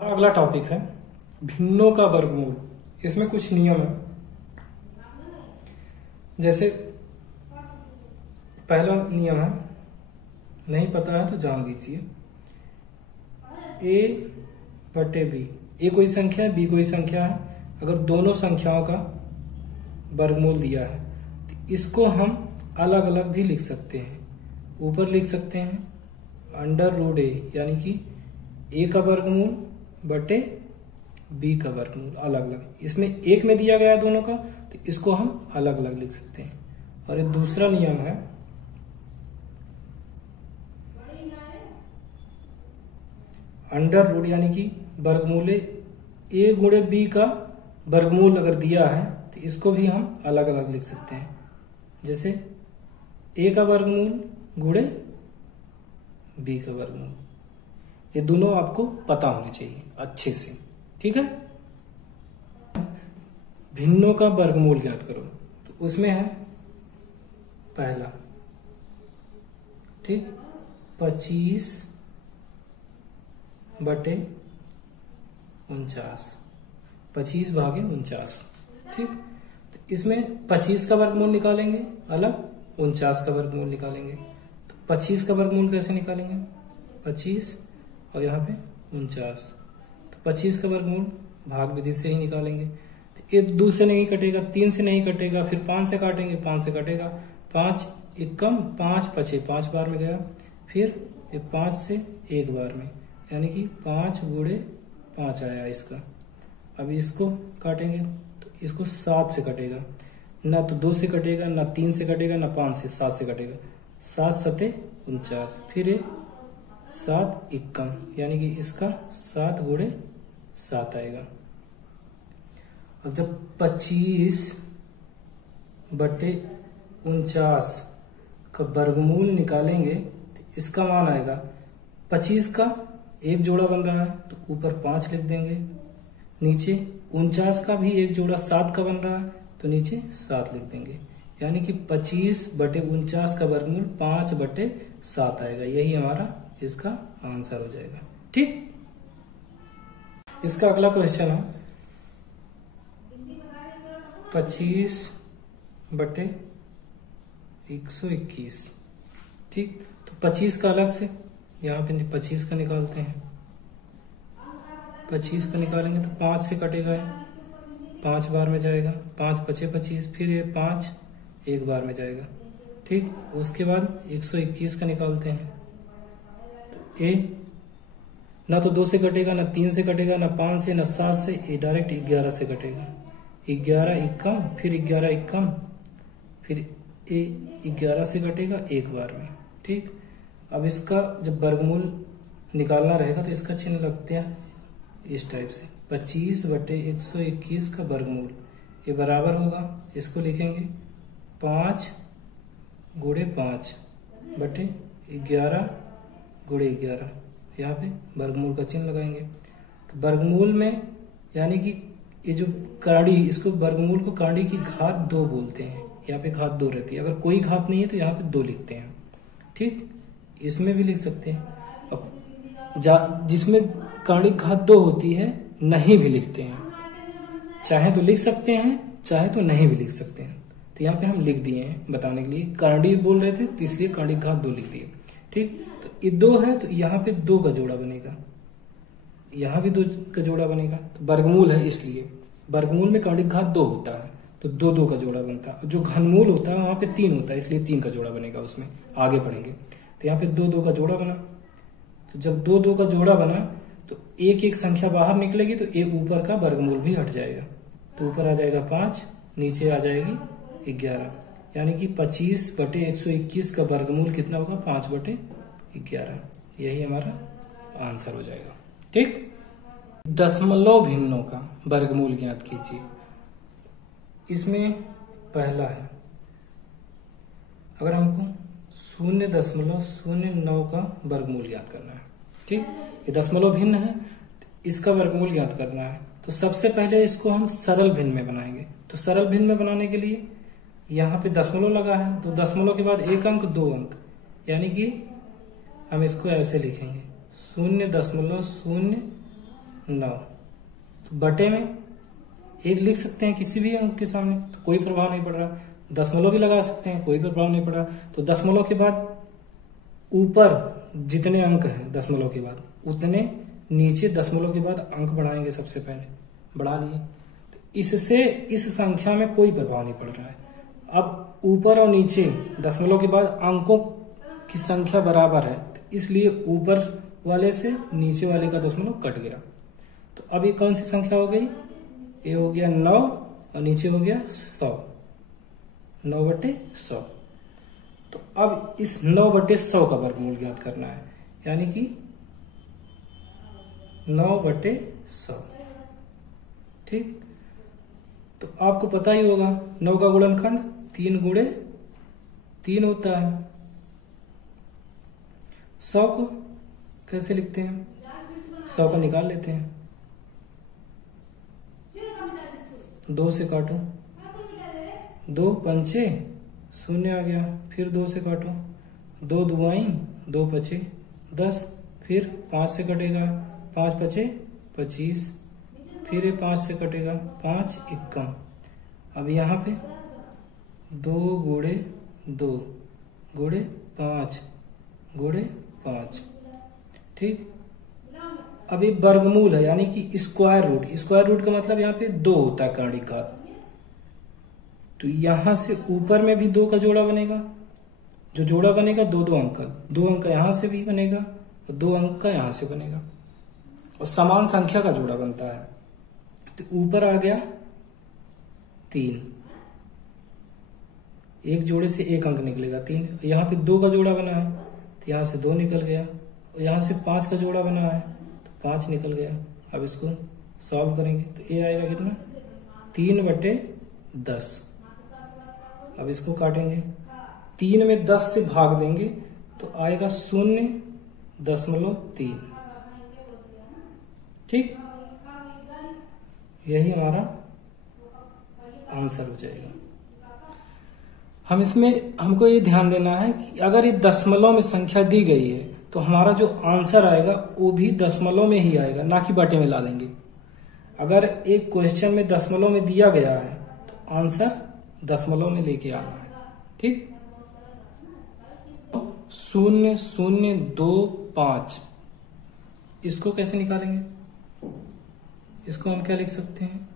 अगला टॉपिक है भिन्नों का वर्गमूल। इसमें कुछ नियम है। जैसे पहला नियम है, नहीं पता है तो जान लीजिए, ए बटे बी। ए कोई संख्या है, बी कोई संख्या है। अगर दोनों संख्याओं का वर्गमूल दिया है तो इसको हम अलग अलग भी लिख सकते हैं। ऊपर लिख सकते हैं अंडर रूट ए, यानी कि ए का वर्गमूल बटे बी का वर्गमूल अलग अलग। इसमें एक में दिया गया है दोनों का, तो इसको हम अलग अलग लिख सकते हैं। और एक दूसरा नियम है अंडर रूट, यानी कि वर्गमूल ए गुणे बी का वर्गमूल अगर दिया है तो इसको भी हम अलग अलग लिख सकते हैं। जैसे ए का वर्गमूल गुणे बी का वर्गमूल। ये दोनों आपको पता होने चाहिए अच्छे से, ठीक है। भिन्नों का वर्गमूल ज्ञात करो, तो उसमें है पहला, ठीक, 25 बटे 49, 25 भागे 49, ठीक। तो इसमें 25 का वर्गमूल निकालेंगे अलग, 49 का वर्गमूल निकालेंगे। तो 25 का वर्गमूल कैसे निकालेंगे? 25 और यहाँ पे 49। तो 25 का वर्गमूल भाग विधि से ही निकालेंगे। तो ये 2 से नहीं कटेगा, 3 से नहीं कटेगा, फिर 5 से काटेंगे, 5 से कटेगा, 5 एकम 5 पचे 5 बार में गया, फिर ये 5 से 1 बार में, यानी कि 5 गुणे 5 आया इसका। अब इसको काटेंगे तो इसको 7 से कटेगा, ना तो 2 से कटेगा, ना 3 से कटेगा, ना 5 से, 7 से कटेगा। 7 सते 49, फिर ये 7 एकम, यानी कि इसका 7 गुणे 7 आएगा। अब जब 25 बटे 49 का वर्गमूल निकालेंगे तो इसका मान आएगा 25 का एक जोड़ा बन रहा है तो ऊपर 5 लिख देंगे, नीचे 49 का भी एक जोड़ा 7 का बन रहा है तो नीचे 7 लिख देंगे, यानी कि 25 बटे 49 का वर्गमूल 5 बटे 7 आएगा। यही हमारा इसका आंसर हो जाएगा, ठीक। इसका अगला क्वेश्चन है 25 बटे 121, ठीक। तो 25 का अलग से यहाँ पे 25 का निकालते हैं। 25 का निकालेंगे तो 5 से कटेगा, 5 बार में जाएगा, 5 पचे 25, फिर ये 5 एक बार में जाएगा, ठीक। उसके बाद 121 का निकालते हैं। तो ए ना तो 2 से कटेगा, ना 3 से कटेगा, ना 5 से, ना 7 से, ये डायरेक्ट 11 से कटेगा। 11 एकम, फिर 11 एकम, फिर ए 11 से कटेगा एक बार में, ठीक। अब इसका जब वर्गमूल निकालना रहेगा तो इसका चिन्ह लगते हैं इस टाइप से, 25 बटे 121 का वर्गमूल, ये बराबर होगा, इसको लिखेंगे 5 गुणे 5 बटे 11 गुणे 11, यहाँ पे वर्गमूल का चिन्ह लगाएंगे। तो वर्गमूल में यानी कि ये जो कांडी, इसको वर्गमूल को कांडी की घात 2 बोलते हैं। यहाँ पे घात 2 रहती है, अगर कोई घात नहीं है तो यहाँ पे 2 लिखते हैं, ठीक। इसमें भी लिख सकते हैं। अब जिसमें कांडी घात 2 होती है नहीं भी लिखते हैं, चाहे तो लिख सकते हैं, चाहे तो नहीं भी लिख सकते हैं। तो यहाँ पे हम लिख दिए हैं बताने के लिए, कांडी बोल रहे थे तो इसलिए कांडी घात 2 लिख दिए, ठीक। तो ये 2 है तो यहाँ पे 2 का जोड़ा बनेगा, यहाँ भी 2 का जोड़ा बनेगा। तो वर्गमूल है इसलिए वर्गमूल में कांडी घात 2 होता है तो 2 का जोड़ा बनता है। जो घनमूल होता है वहां पे 3 होता है, इसलिए 3 का जोड़ा बनेगा, उसमें आगे पढ़ेंगे। तो यहाँ पे 2 का जोड़ा बना। तो जब 2 का जोड़ा बना तो एक संख्या बाहर निकलेगी तो ए ऊपर का वर्गमूल भी हट जाएगा। तो ऊपर आ जाएगा 5, नीचे आ जाएगी 11, यानी कि 25 बटे 121 का वर्गमूल कितना होगा? 5 बटे 11। यही हमारा आंसर हो जाएगा, ठीक। दशमलव भिन्नों का वर्गमूल ज्ञात कीजिए। इसमें पहला है, अगर हमको 0.09 का वर्गमूल ज्ञात करना है, ठीक। ये दशमलव भिन्न है, इसका वर्गमूल ज्ञात करना है। तो सबसे पहले इसको हम सरल भिन्न में बनाएंगे। तो सरल भिन्न में बनाने के लिए यहाँ पे दशमलव लगा है, तो दशमलव के बाद 1 अंक 2 अंक, यानी कि हम इसको ऐसे लिखेंगे 0.09 9। तो बटे में 1 लिख सकते हैं किसी भी अंक के सामने, तो कोई प्रभाव नहीं पड़ रहा। दशमलव भी लगा सकते हैं, कोई प्रभाव नहीं पड़ रहा। तो दशमलव के बाद ऊपर जितने अंक हैं दशमलव के बाद, उतने नीचे दशमलव के बाद अंक बढ़ाएंगे। सबसे पहले बढ़ा लिए, तो इससे इस संख्या में कोई प्रभाव नहीं पड़ रहा है। अब ऊपर और नीचे दशमलव के बाद अंकों की संख्या बराबर है, तो इसलिए ऊपर वाले से नीचे वाले का दशमलव कट गया। तो अब ये कौन सी संख्या हो गई? ये हो गया 9 और नीचे हो गया 100, 9/100। तो अब इस 9/100 का वर्गमूल ज्ञात करना है, यानी कि 9/100। ठीक, तो आपको पता ही होगा 9 का गुणनखंड 3 गुणे 3 होता है। 100 को कैसे लिखते हैं? 100 को निकाल लेते हैं, 2 से काटो, 2 पंचे 0 आ गया, फिर 2 से काटो, 2 दुआई 2 पचे 10, फिर 5 से कटेगा, 5 पचे 25, फिर ये 5 से कटेगा, 5 इक्कम। अब यहाँ पे 2 गुणे 2 गुणे 5 गुणे 5। ठीक, अब ये वर्गमूल है, यानी कि स्क्वायर रूट। स्क्वायर रूट का मतलब यहाँ पे 2 होता है कर्ण का। तो यहां से ऊपर में भी 2 का जोड़ा बनेगा, जो जोड़ा बनेगा 2 अंक का, 2 अंक का यहां से भी बनेगा और 2 अंक का यहां से बनेगा, और समान संख्या का जोड़ा बनता है। तो ऊपर आ गया 3, एक जोड़े से 1 अंक निकलेगा 3। यहाँ पे 2 का जोड़ा बना है, तो यहाँ से 2 निकल गया, और यहाँ से 5 का जोड़ा बना है, तो 5 निकल गया। अब इसको सॉल्व करेंगे तो ये आएगा कितना? 3/10। अब इसको काटेंगे, 3 में 10 से भाग देंगे तो आएगा 0.3। ठीक, यही हमारा आंसर हो जाएगा। हम इसमें हमको ये ध्यान देना है कि अगर ये दशमलव में संख्या दी गई है तो हमारा जो आंसर आएगा वो भी दशमलव में ही आएगा, ना कि बटे में ला देंगे। अगर एक क्वेश्चन में दशमलव में दिया गया है तो आंसर दशमलव में लेके आना है। ठीक, 0.025 इसको कैसे निकालेंगे? इसको हम क्या लिख सकते हैं?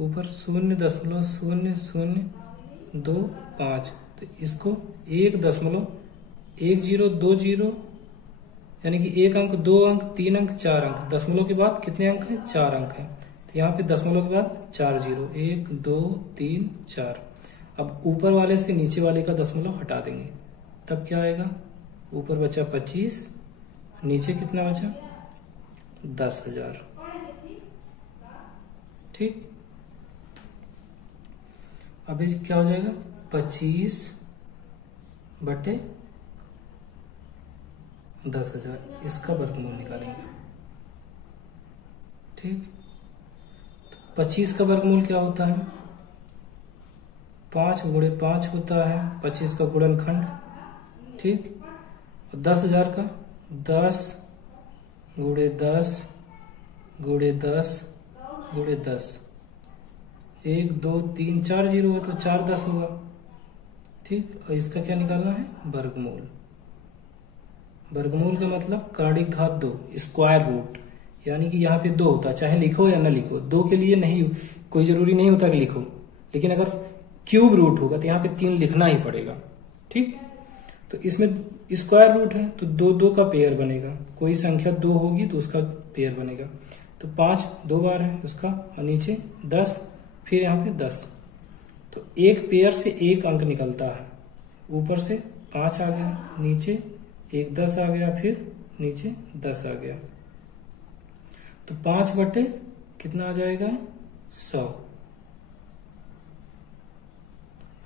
ऊपर 0.0025, तो इसको 1.1020, यानी कि 1 अंक 2 अंक 3 अंक 4 अंक, दशमलव के बाद कितने अंक है? 4 अंक है। तो यहाँ पे दशमलव के बाद 4 0, 1 2 3 4। अब ऊपर वाले से नीचे वाले का दशमलव हटा देंगे, तब क्या आएगा? ऊपर बचा 25, नीचे कितना बचा? 10,000। ठीक, अब क्या हो जाएगा? 25/10,000, इसका वर्गमूल निकालेंगे। ठीक, तो 25 का वर्गमूल क्या होता है? 5 गुणे 5 होता है 25 का गुणनखंड। ठीक, और 10,000 का 10 गुणे 10 गुणे 10 गुणे 10, 1 2 3 4 0 है तो 4 10 होगा। ठीक, और इसका क्या निकालना है? वर्गमूल। वर्गमूल का मतलब कर्णिक घात 2, स्क्वायर रूट, यानी कि यहाँ पे 2 होता है, चाहे लिखो या ना लिखो। 2 के लिए नहीं, कोई जरूरी नहीं होता कि लिखो, लेकिन अगर क्यूब रूट होगा तो यहाँ पे 3 लिखना ही पड़ेगा। ठीक, तो इसमें स्क्वायर रूट है तो 2 2 का पेयर बनेगा, कोई संख्या 2 होगी तो उसका पेयर बनेगा। तो 5 2 बार है उसका, और नीचे 10, फिर यहाँ पे 10, तो एक पेयर से 1 अंक निकलता है। ऊपर से 5 आ गया, नीचे 1 10 आ गया, फिर नीचे 10 आ गया, तो 5 बटे कितना आ जाएगा? 100।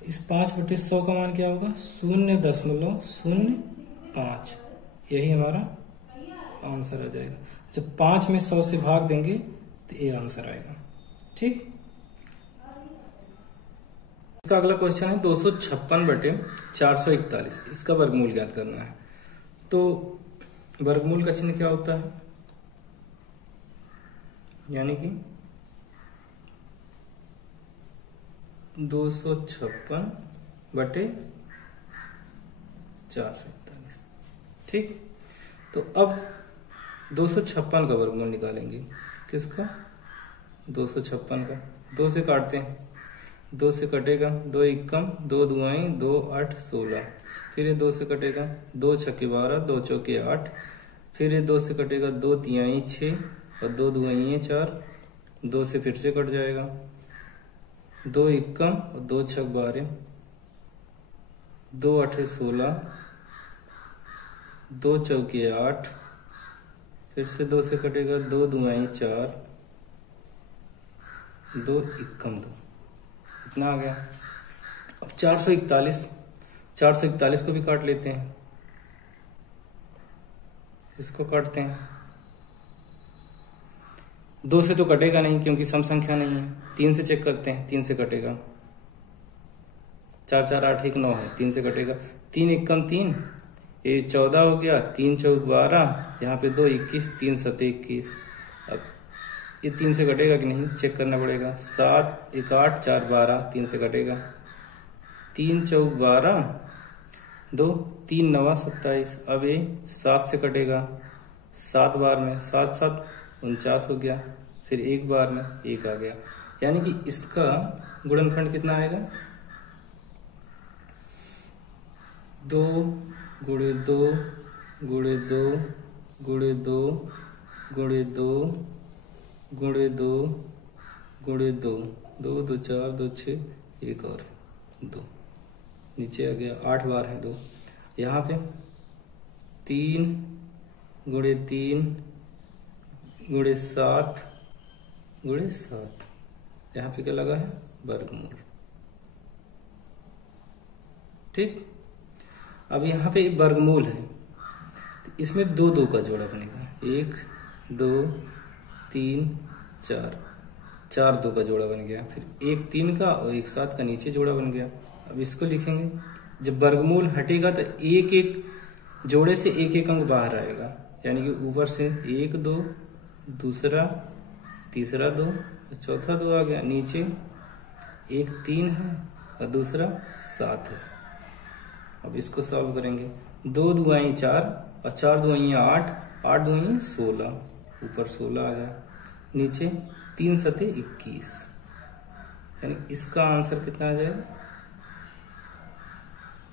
इस 5/100 का मान क्या होगा? 0.05। यही हमारा आंसर आ जाएगा। जब 5 में 100 से भाग देंगे तो ये आंसर आएगा। ठीक, इसका अगला क्वेश्चन है 256/441, इसका वर्गमूल ज्ञात करना है। तो वर्गमूल का चिन्ह क्या होता है? यानी कि 256 बटे 441। ठीक, तो अब 256 का वर्गमूल निकालेंगे। किसका? 256 का। 2 से काटते हैं, 2 से कटेगा, 2 एकम, 2 दुआई, 2 8 16। फिर ये 2 से कटेगा, 2 छक्के 12, 2 चौके 8। फिर ये 2 से कटेगा, 2 तिहाई 6 और 2 दुआई 4। 2 से फिर से कट जाएगा, 2 एकम और 2 छक 12, 2 8 16, 2 चौके 8। फिर से 2 से कटेगा, 2 दुआई 4, 2 एकम 2। इतना आ गया। अब 441 को भी काट लेते हैं। इसको काटते हैं, 2 से तो कटेगा नहीं क्योंकि सम संख्या नहीं है। 3 से चेक करते हैं, 3 से कटेगा, 4 4 8 1 9 है, 3 से कटेगा, 3 एकम 3, ये 14 हो गया, 3 चौक 12, यहाँ पे 2 21, 3 7 21। अब ये 3 से कटेगा कि नहीं चेक करना पड़ेगा। 7 1 8 4 12, 3 से कटेगा, 3 चौक 12, 2 3 9 27। अब ये 7 से कटेगा, 7 बार में 7 7 49 हो गया। फिर 1 बार में 1 आ गया। यानी कि इसका गुणनखंड कितना आएगा? 2 गुणे 2 गुणे 2 गुणे 2 गुणे 2 गुणे 2 गुणे 2, 2 2 4 2 6, 1 और 2, नीचे आ गया। 8 बार है 2। यहाँ पे 3 गुणे 3 गुणे 7 गुणे 7, यहाँ पे क्या लगा है? वर्गमूल। ठीक, अब यहाँ पे वर्गमूल है, तो इसमें 2 2 का जोड़ा बनेगा। 1 2 3 4, 4 2 का जोड़ा बन गया। फिर 1 3 का और 1 7 का नीचे जोड़ा बन गया। अब इसको लिखेंगे, जब वर्गमूल हटेगा तो एक एक जोड़े से एक एक अंक बाहर आएगा। यानी कि ऊपर से 1 2, दूसरा तीसरा 2, चौथा 2 आ गया। नीचे 1 3 है और दूसरा 7 है। अब इसको सॉल्व करेंगे, 2 दुआई 4 और 4 दुआई 8, 8 दुआई 16, ऊपर 16 आ गया। नीचे 3 7 21, यानी इसका आंसर कितना आ जाएगा?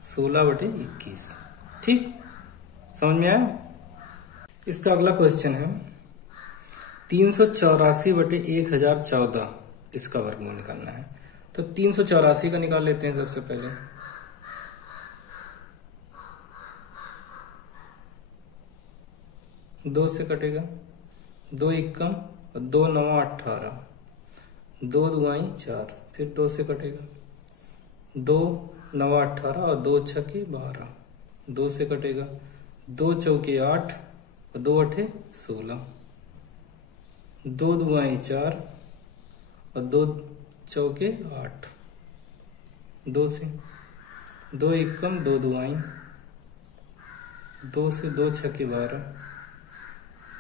16 बटे 21। ठीक, समझ में आया? इसका अगला क्वेश्चन है 384 बटे 1014, इसका वर्गमूल निकालना है। तो 384 का निकाल लेते हैं सबसे पहले। दो से कटेगा, 2 एकम और 2 9 18, 2 दुआई 4। फिर 2 से कटेगा, 2 9 18 और 2 छके 12। 2 से कटेगा, 2 चौके 8 और 2 8 16, 2 दुआई 4 और 2 चौके 8। 2 से 2 एकम 2 दुआई, 2 से 2 छके 12,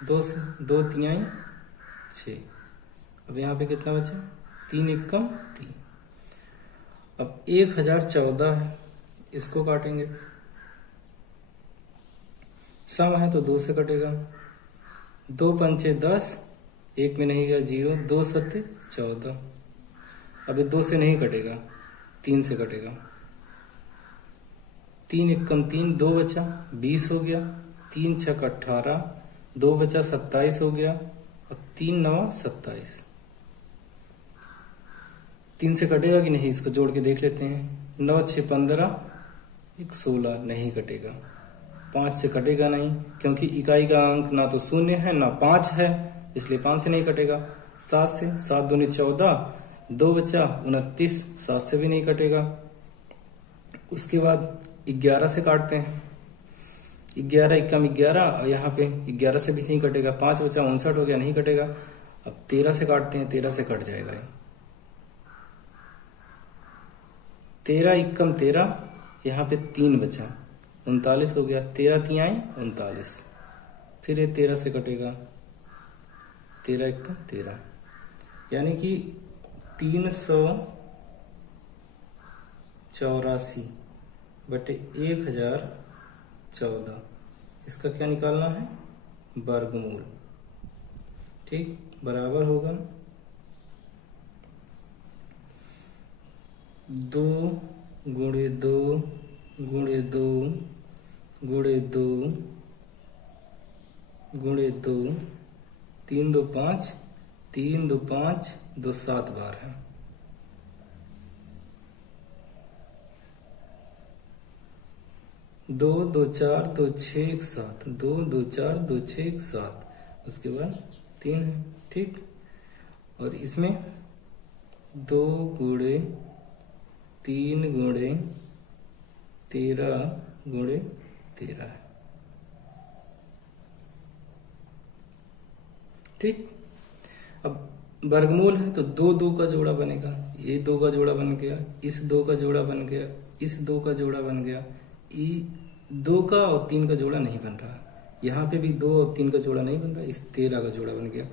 2 से 2 तिहाई 6। अब यहाँ पे कितना बचा? 3 एकम 3। अब 1014 है, इसको काटेंगे। सम है तो 2 से कटेगा, 2 पंचे 10, 1 में नहीं गया 0, 2 7 14। अब 2 से नहीं कटेगा, 3 से कटेगा। 3 एकम 3, 2 बचा 20 हो गया, 3 छक 18, 2 बचा 27 हो गया और 3 9 27। 3 से कटेगा कि नहीं, इसको जोड़ के देख लेते हैं। 9 6 15, 1 16, नहीं कटेगा। 5 से कटेगा नहीं क्योंकि इकाई का अंक ना तो 0 है ना 5 है, इसलिए 5 से नहीं कटेगा। 7 से, 7 दूनी 14, 2 बचा 29, 7 से भी नहीं कटेगा। उसके बाद 11 से काटते हैं, 11 एकम 11 और यहाँ पे 11 से भी नहीं कटेगा। 5 बचा 59 हो गया, नहीं कटेगा। अब 13 से काटते हैं, 13 से कट जाएगा। 13 एकम 13, यहाँ पे 3 बचा 39 हो गया, 13 तिहाई 39। फिर ये 13 से कटेगा, 13 1 13, यानी कि 384 बटे 1014, इसका क्या निकालना है? वर्गमूल। ठीक, बराबर होगा 2 गुणे 2 गुणे 2 गुणे 2 गुणे 2, 3 2 5, 3 2 5, 2 7 बार है। दो 2 4 2 6 1 7, 2 2 4 2 6 1 7, उसके बाद 3 है। ठीक, और इसमें 2 गुणे 3 गुणे 13 गुणे 13 है। ठीक, अब वर्गमूल है तो 2 2 का जोड़ा बनेगा, ये 2 का जोड़ा बन गया, इस 2 का जोड़ा बन गया, इस 2 का जोड़ा बन गया, ये 2 का और 3 का जोड़ा नहीं बन रहा। यहाँ पे भी 2 और 3 का जोड़ा नहीं बन रहा, इस 13 का जोड़ा बन गया।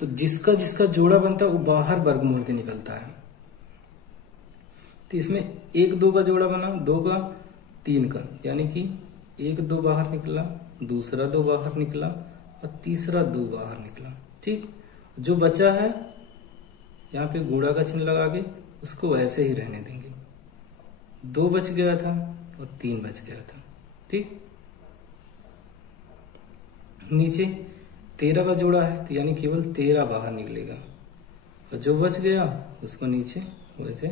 तो जिसका जिसका जोड़ा बनता है वो बाहर वर्गमूल के निकलता है। तो इसमें 1 2 का जोड़ा बना, 2 का 3 का, यानी कि 1 2 बाहर निकला, दूसरा 2 बाहर निकला और तीसरा 2 बाहर निकला। ठीक, जो बचा है यहाँ पे गुणा का चिन्ह लगा के उसको वैसे ही रहने देंगे। 2 बच गया था और 3 बच गया था। ठीक, नीचे 13 का जोड़ा है तो यानी केवल 13 बाहर निकलेगा, और जो बच गया उसको नीचे वैसे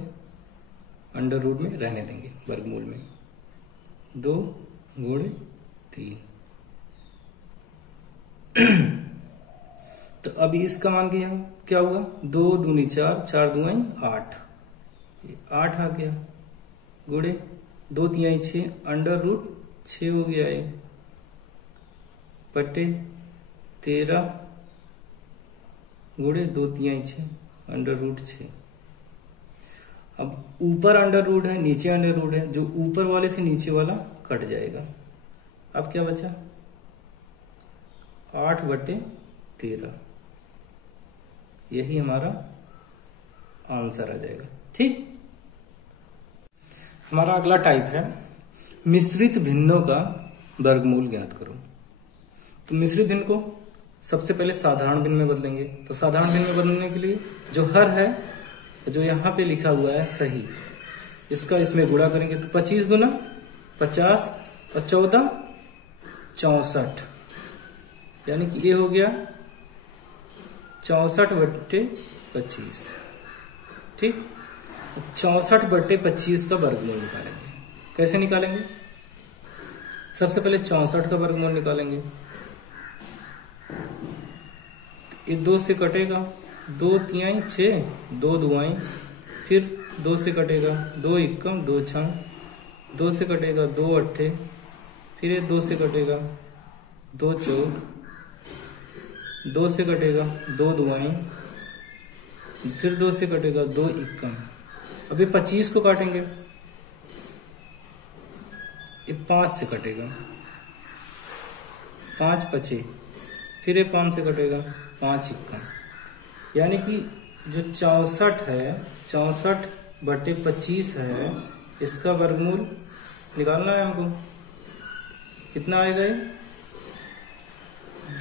अंडर रूट में रहने देंगे, वर्गमूल में। 2 गुणे 3। तो अब इसका मान क्या हुआ? 2 दूनी 4, 4 दूनी 8, 8 आ गया, गुणे 2 तिहाई 6, अंडर रूट 6 हो गया है, बटे 13 गुणे 2 तिहाई 6, अंडर रूट 6। अब ऊपर अंडर रूट है, नीचे अंडर रूट है, जो ऊपर वाले से नीचे वाला कट जाएगा। अब क्या बचा? 8 बटे 13, यही हमारा आंसर आ जाएगा। ठीक, हमारा अगला टाइप है मिश्रित भिन्नों का वर्गमूल ज्ञात करो। तो मिश्रित भिन्न को सबसे पहले साधारण भिन्न में बदलेंगे। तो साधारण भिन्न में बदलने के लिए जो हर है, जो यहाँ पे लिखा हुआ है सही, इसका इसमें गुणा करेंगे तो 25 गुना 50 और 14 64, यानी कि ये हो गया 64 बटे 25। ठीक, 64 बटे 25 का वर्गमूल निकालेंगे। कैसे निकालेंगे? सबसे पहले 64 का वर्गमूल निकालेंगे। ये 2 से कटेगा, 2 तिहाई 6, 2 दुआई, फिर 2 से कटेगा, 2 एकम 2 छम, 2 से कटेगा 2 अट्ठे, फिर ये 2 से कटेगा 2 चौक, 2 से कटेगा 2 दुआई, फिर 2 से कटेगा 2 इक्कम। अभी 25 को काटेंगे, ये 5 से कटेगा, 5 पचे, फिर ये 5 से कटेगा 5 इक्कम, यानी कि जो 64 है, 64 बटे 25 है, इसका वर्गमूल निकालना है हमको। कितना आएगा ये?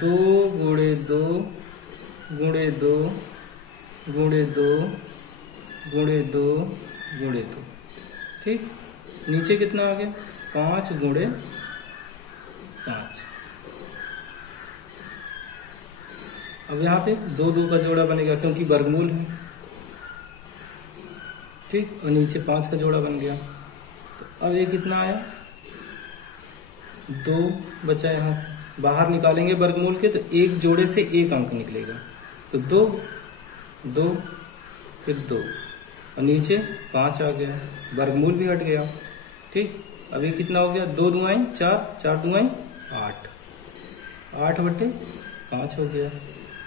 2 गुणे 2 गुणे 2 गुणे 2 गुणे 2 गुणे 2। ठीक, नीचे कितना आ गया? 5 गुणे 5। अब यहाँ पे 2 2 का जोड़ा बनेगा क्योंकि वर्गमूल है। ठीक, और नीचे 5 का जोड़ा बन गया। तो अब ये कितना आया? 2 बचा, यहां से बाहर निकालेंगे वर्गमूल के, तो एक जोड़े से एक अंक निकलेगा। तो 2 2 फिर 2 और नीचे 5 आ गया, वर्गमूल भी हट गया। ठीक, अभी कितना हो गया? 2 दुआई 4, 4 दुआई 8, 8 बटे 5 हो गया।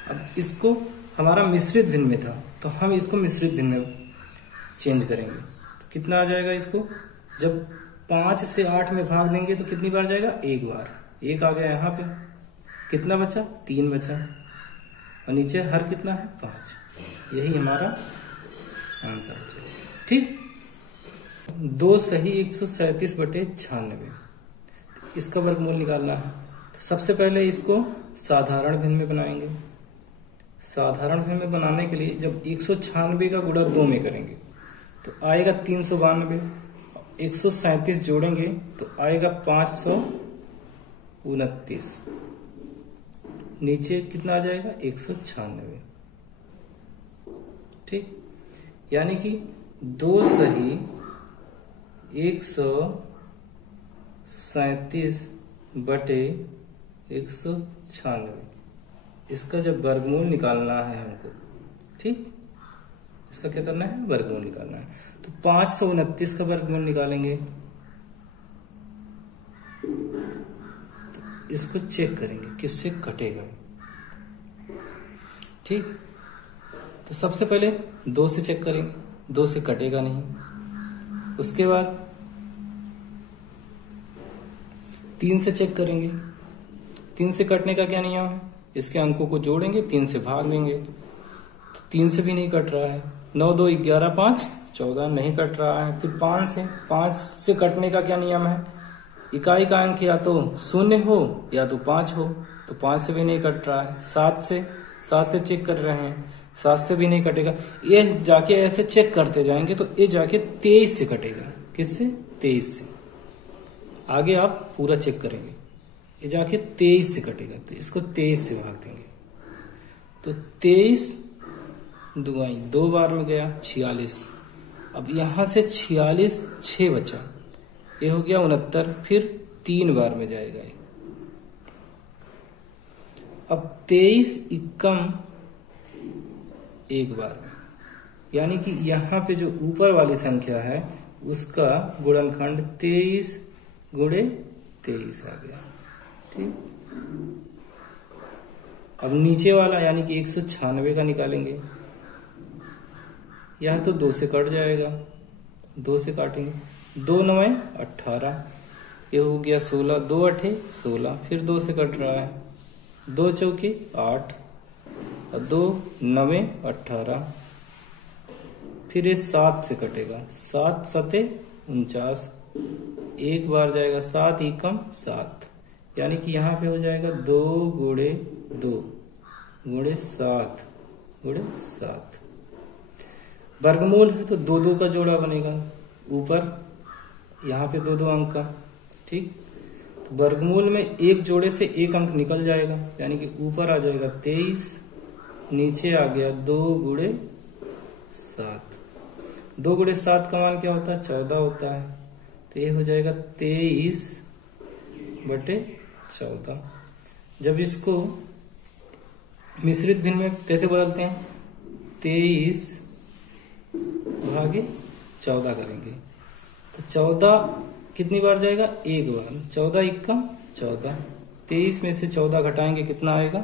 अब इसको हमारा मिश्रित भिन्न में था, तो हम इसको मिश्रित भिन्न में चेंज करेंगे। तो कितना आ जाएगा? इसको जब 5 से 8 में भाग देंगे तो कितनी बार जाएगा? 1 बार। 1 आ गया यहाँ पे, कितना बचा? 3 बचा। और नीचे हर कितना है 5। यही हमारा आंसर हो जाएगा। ठीक, 2 सही 137/96। इसका वर्गमूल निकालना है। तो सबसे पहले इसको साधारण भिन्न में बनाएंगे। साधारण भिन्न में बनाने के लिए जब 196 का गुणा 2 में करेंगे तो आएगा 392। 137 जोड़ेंगे तो आएगा 529। नीचे कितना आ जाएगा 196। ठीक, यानी कि 2 सही 137/196। इसका जब वर्गमूल निकालना है हमको, ठीक, इसका क्या करना है, वर्गमूल निकालना है। तो 529 का वर्गमूल निकालेंगे। तो इसको चेक करेंगे किससे कटेगा। ठीक, तो सबसे पहले 2 से चेक करेंगे, 2 से कटेगा नहीं। उसके बाद 3 से चेक करेंगे। 3 से कटने का क्या नियम है, इसके अंकों को जोड़ेंगे, 3 से भाग देंगे। तो 3 से भी नहीं कट रहा है। 9 2 11 5 14 नहीं कट रहा है। फिर 5 से कटने का क्या नियम है, इकाई का अंक या तो 0 हो या तो 5 हो। तो 5 से भी नहीं कट रहा है। 7 से चेक कर रहे हैं, 7 से भी नहीं कटेगा। ये जाके ऐसे चेक करते जाएंगे तो ये जाके 23 से कटेगा। किससे, 23 से। आगे आप पूरा चेक करेंगे, ये जाके 23 से कटेगा। तो इसको 23 से भाग देंगे तो 23 दुआई 2 बार में गया 46। अब यहां से 46 6 बचा, ये हो गया 69। फिर 3 बार में जाएगा ये। अब 23 इक्कम 1 बार में, यानी कि यहां पे जो ऊपर वाली संख्या है उसका गुणनखंड 23 गुणे 23 आ गया। ठीक, अब नीचे वाला यानी कि 196 का निकालेंगे। यह तो 2 से कट जाएगा, 2 से काटेंगे। 2 9 18, ये हो गया 16। 2 8 16, फिर 2 से कट रहा है। 2 चौके 8 और 2 9 18, फिर ये 7 से कटेगा। 7 7 49, 1 बार जाएगा। 7 एकम 7, यानी कि यहां पे हो जाएगा 2 गुणे 2 गुणे 7 गुणे 7। वर्गमूल है तो 2 2 का जोड़ा बनेगा ऊपर, यहाँ पे 2 2 अंक का। ठीक, तो वर्गमूल में एक जोड़े से एक अंक निकल जाएगा, यानी कि ऊपर आ जाएगा 23, नीचे आ गया 2 गुणे 7। 2 गुणे 7 का मान क्या होता है, 14 होता है। तो ये हो जाएगा 23/14। जब इसको मिश्रित भिन्न में कैसे बदलते हैं, 23 भागे 14 करेंगे तो 14 कितनी बार जाएगा, 1 बार। 14 इक्का 14, 23 में से 14 घटाएंगे कितना आएगा,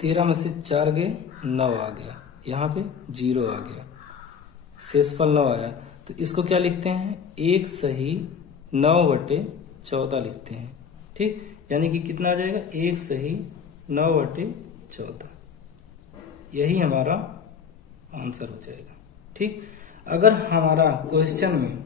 13 में से 4 गए 9 आ गया, यहाँ पे 0 आ गया, शेषफल 9 आया। तो इसको क्या लिखते हैं, 1 सही 9/14 लिखते हैं। ठीक, यानी कि कितना आ जाएगा, 1 सही 9/14। यही हमारा आंसर हो जाएगा। ठीक, अगर हमारा क्वेश्चन में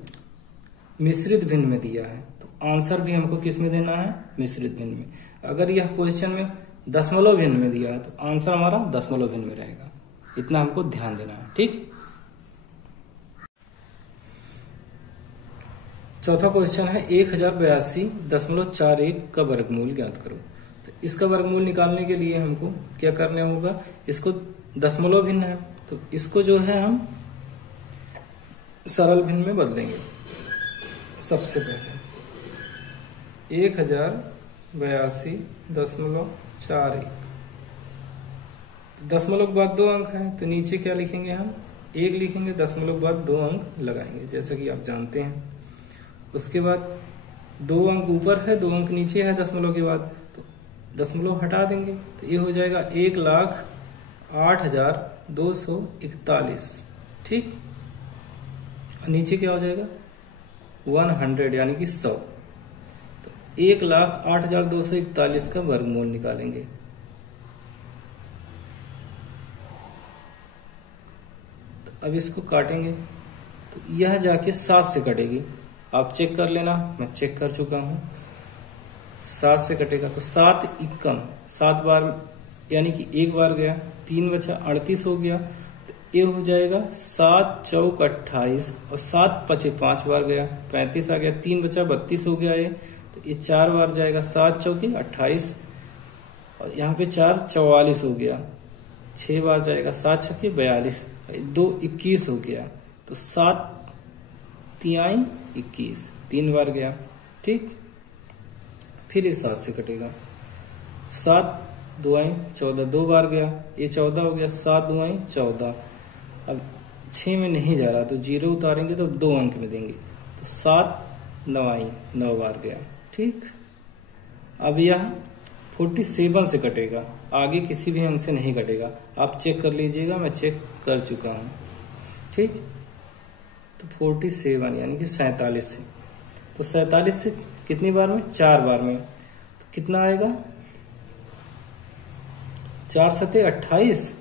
मिश्रित भिन्न में दिया है तो आंसर भी हमको किस में देना है, मिश्रित भिन्न में। अगर यह क्वेश्चन में दशमलव भिन्न में दिया है तो आंसर हमारा दशमलव भिन्न में रहेगा। इतना हमको ध्यान देना है। ठीक, चौथा क्वेश्चन है 1082.41 का वर्गमूल ज्ञात करो। तो इसका वर्गमूल निकालने के लिए हमको क्या करना होगा, इसको दशमलव भिन्न है तो इसको जो है हम सरल भिन्न में बदलेंगे। सबसे पहले 1082.41, दशमलव के बाद 2 अंक है तो नीचे क्या लिखेंगे, हम 1 लिखेंगे, दशमलव के बाद 2 अंक लगाएंगे जैसा कि आप जानते हैं। उसके बाद 2 अंक ऊपर है, 2 अंक नीचे है दशमलव के बाद, तो दशमलव हटा देंगे तो ये हो जाएगा 1,08,241। ठीक, और नीचे क्या हो जाएगा 100 यानी कि 100। तो 1,08,241 का वर्गमूल निकालेंगे। अब इसको काटेंगे तो यह जाके 7 से कटेगी। आप चेक कर लेना, मैं चेक कर चुका हूं। 7 से कटेगा तो 7 इक्कम, 7 बार यानी कि एक बार गया, 3 बचा 38 हो गया। तो ये हो जाएगा 7 चौक 28 और 7 पचे 5 बार गया, 35 आ गया, 3 बचा 32 हो गया। ये तो ये 4 बार जाएगा, 7 चौकी 28 और यहाँ पे 4 44 हो गया, 6 बार जाएगा, 7 छक्के 42, 2 21 हो गया। तो 7 तिहाई 21, 3 बार गया। ठीक, फिर ये 7 से कटेगा, 7 दुआई 14, 2 बार गया, ये 14 हो गया, 7 दुआई 14। अब 6 में नहीं जा रहा तो 0 उतारेंगे तो 2 अंक में देंगे, तो 7 9 9 बार गया। ठीक, अब यह 47 से कटेगा, आगे किसी भी अंक से नहीं कटेगा। आप चेक कर लीजिएगा, मैं चेक कर चुका हूं। ठीक, तो 47 यानी कि 47 से, तो 47 से कितनी बार में? 4 बार में। तो कितना आएगा? 4 सते 28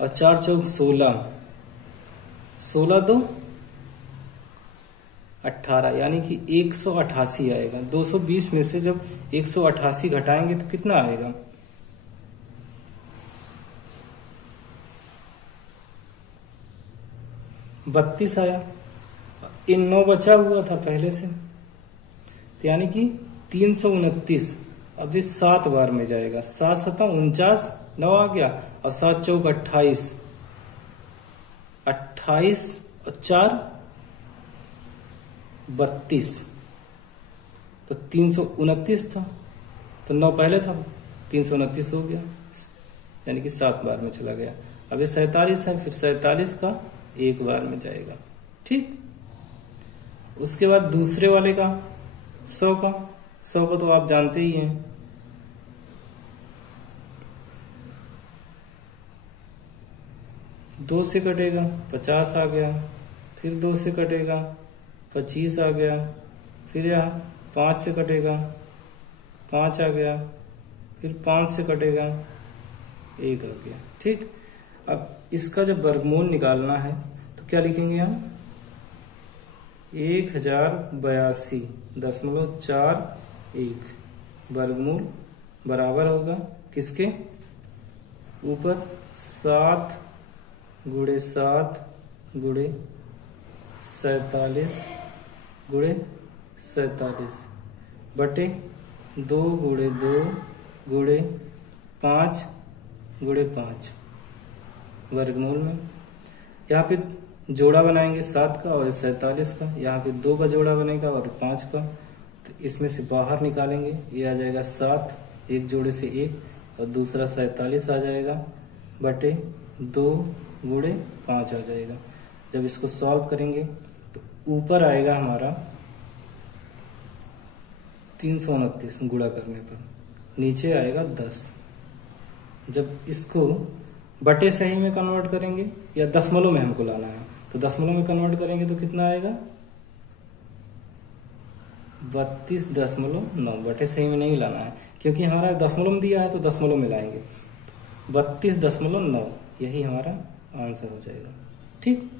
और 4 चौक 16, 16 2 18 यानी कि 188 आएगा। 220 में से जब 188 घटाएंगे तो कितना आएगा? बत्तीस आया। इन 9 बचा हुआ था पहले से, तो यानी कि 329। अब इस 7 बार में जाएगा, 7 सता 49, 9 आ गया और 7 चौक 28, 28 और 4 32, तो 329 था, तो 9 पहले था, 329 हो गया, यानी कि 7 बार में चला गया। अब ये 47 है, फिर 47 का 1 बार में जाएगा। ठीक, उसके बाद दूसरे वाले का 100 का, 100 को तो आप जानते ही हैं। दो से कटेगा, 50 आ गया, फिर 2 से कटेगा, 25 आ गया, फिर यहाँ 5 से कटेगा, 5 आ गया, फिर 5 से कटेगा, 1 आ गया। ठीक, अब इसका जब वर्गमूल निकालना है तो क्या लिखेंगे हम? 1082.41 वर्गमूल बराबर होगा किसके? ऊपर 7 गुणे 7 गुणे 47 गुणे 47 बटे 2 गुणे 2 गुणे 5 गुणे 5 वर्गमूल में। यहाँ पे जोड़ा बनाएंगे 7 का और 47 का, यहाँ पे 2 का जोड़ा बनेगा और 5 का, तो इसमें से बाहर निकालेंगे, ये आ जाएगा 7, एक जोड़े से 1 और दूसरा 47 आ जाएगा बटे 2 गुणे 5 आ जाएगा। जब इसको सॉल्व करेंगे तो ऊपर आएगा हमारा 329 गुणा करने पर, नीचे आएगा 10। जब इसको बटे सही में कन्वर्ट करेंगे या दशमलव में हमको लाना है, तो दशमलव में कन्वर्ट करेंगे तो कितना आएगा? 32.9। बटे सही में नहीं लाना है क्योंकि हमारा दशमलव में दिया है, तो दशमलव में लाएंगे। 32.9 यही हमारा आंसर हो जाएगा। ठीक।